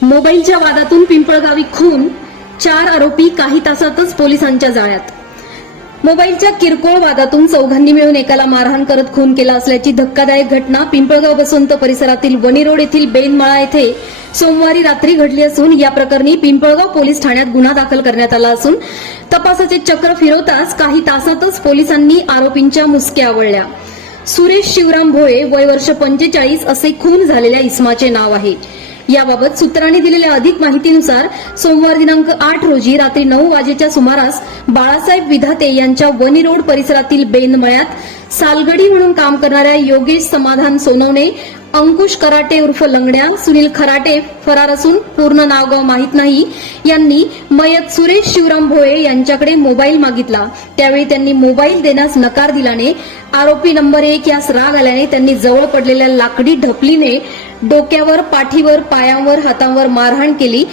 मोबाईलच्या वादातून पिंपळगावी खून चार आरोपी काही तासातच पोलिसांच्या जाळ्यात. मोबाईलच्या किरकोळ वादातून चौघांनी मिळून एकाला मारहाण करत खून केला असल्याची धक्कादायक घटना पिंपळगाव बसवंत परिसरातील वणी रोड येथील बेनमाळा येथे सोमवारी रात्री घडली असून या प्रकरणी पिंपळगाव पोलीस ठाण्यात गुन्हा दाखल करण्यात आला असून तपासाचे चक्र फिरवताच काही तासातच पोलिसांनी आरोपींच्या मुसक्या आवळल्या. सुरेश शिवराम भोळे वय वर्ष पंचेचाळीस असे खून झालेल्या इस्माचे नाव आहे. याबाबत सूत्रांनी दिलेल्या अधिक माहितीनुसार सोमवार दिनांक आठ रोजी रात्री नऊ वाजेच्या सुमारास बाळासाहेब विधाते यांच्या वनी रोड परिसरातील बेनमळ्यात सालगडी म्हणून काम करणाऱ्या योगेश समाधान सोनवणे अंकुश कराटे उर्फ लंगड्या सुनील खराटे फरार असून पूर्ण नावगाव माहीत नाही. यांनी मयत सुरेश शिवराम भोये यांच्याकडे मोबाईल मागितला. त्यावेळी त्यांनी मोबाईल देण्यास नकार दिल्याने आरोपी नंबर एक यास राग आल्याने त्यांनी जवळ पडलेल्या लाकडी ढपलीने डोक्यावर पाठीवर पायांवर हातांवर मारहाण केली.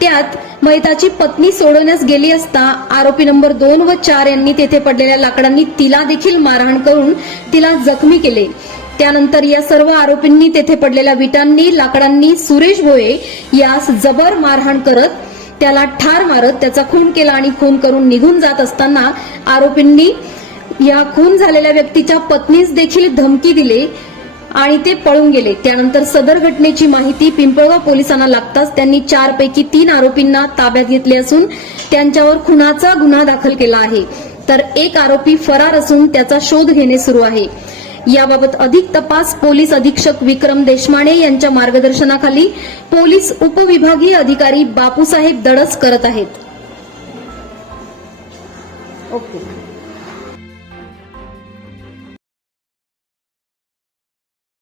त्यात मैताची पत्नी सोडवण्यास गेली असता आरोपी नंबर दोन व चार यांनी तेथे पडलेल्या लाकडांनी तिला देखील मारहाण करून तिला जखमी केले. त्यानंतर या सर्व आरोपींनी तेथे पडलेल्या विटांनी लाकडांनी सुरेश भोये यास जबर मारहाण करत त्याला ठार मारत त्याचा खून केला आणि खून करून निघून जात असताना आरोपींनी या खून झालेल्या व्यक्तीच्या पत्नीस देखील धमकी दिली. आणि ते पळून गेले. त्यानंतर सदर घटनेची माहिती पिंपळगाव पोलिसांना लागताच त्यांनी चारपैकी तीन आरोपींना ताब्यात घेतले असून त्यांच्यावर खुनाचा गुन्हा दाखल केला आहे. तर एक आरोपी फरार असून त्याचा शोध घेणे सुरू आहे. याबाबत अधिक तपास पोलीस अधीक्षक विक्रम देशमाने यांच्या मार्गदर्शनाखाली पोलीस उपविभागीय अधिकारी बापूसाहेब दडस करत आहेत. ओके.